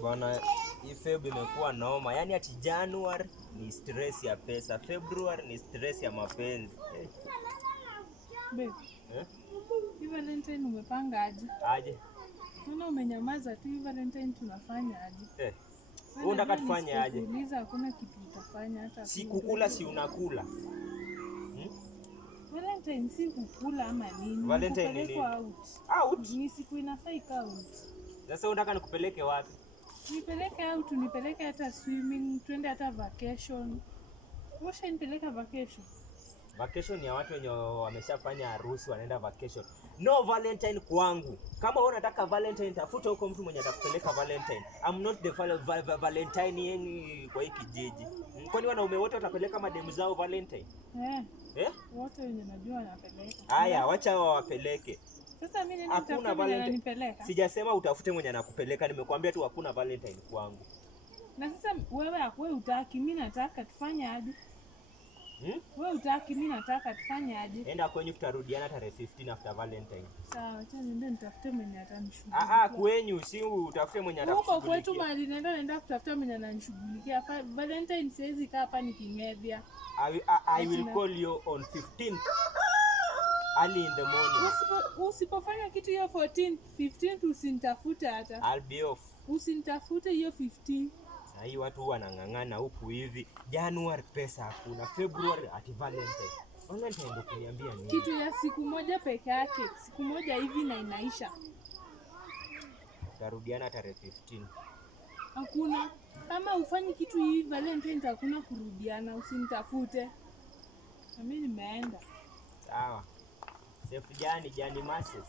Bwana, hii Feb imekuwa noma. Yaani ati January ni stress ya pesa, February ni stress ya mapenzi. Babe. Hii Valentine umepanga aje? Aje? Mbona umenyamaza tu? Hii Valentine tunafanya aje? Wewe unataka tufanye aje? Uliza hakuna kitu utafanya hata. Si kukula, si unakula. Valentine si kukula ama nini? Valentine ni nini? Out. Ni siku inafaa out. Sasa unataka nikupeleke wapi? Nipeleke out, nipeleke hata swimming, twende hata vacation. Washa nipeleka vacation. Vacation ya watu wenye wameshafanya harusi wanaenda vacation. No Valentine kwangu. Kama wewe unataka Valentine, tafuta huko mtu mwenye atakupeleka Valentine. I'm not the Valentine yengi kwa hii kijiji. Kwani wanaume wote watapeleka mademu zao Valentine? Wote wenye najua wanapeleka. Haya, wacha hao wapeleke. Sasa mimi nini nitafuta mwenye ananipeleka? Sijasema utafute mwenye anakupeleka, nimekuambia tu hakuna Valentine kwangu. Na sasa wewe utaki, mimi nataka tufanye aje? Wewe utaki, mimi nataka tufanye aje? Enda kwenyu, tutarudiana tarehe 15 after Valentine. Sawa, acha niende nitafute mwenye atanishughulikia. Kwenyu si utafute mwenye atakushughulikia. Huko kwetu mahali naenda kutafuta mwenye ananishughulikia. Valentine siwezi kaa hapa nikimevya. I will call you on 15th early in the morning. Usipofanya kitu hiyo 15th usinitafute hata. I'll be off. Usinitafute hiyo 15th. Sasa hii watu wanang'ang'ana huku hivi. January pesa hakuna, February ati Valentine. Valentine ndio kuniambia nini? Kitu ya siku moja peke yake. Siku moja hivi na inaisha. Tarudiana tarehe 15. Hakuna. Kama ufanyi kitu hivi Valentine hakuna kurudiana, usinitafute. Na mimi nimeenda. Sawa. Safe Jani Mases.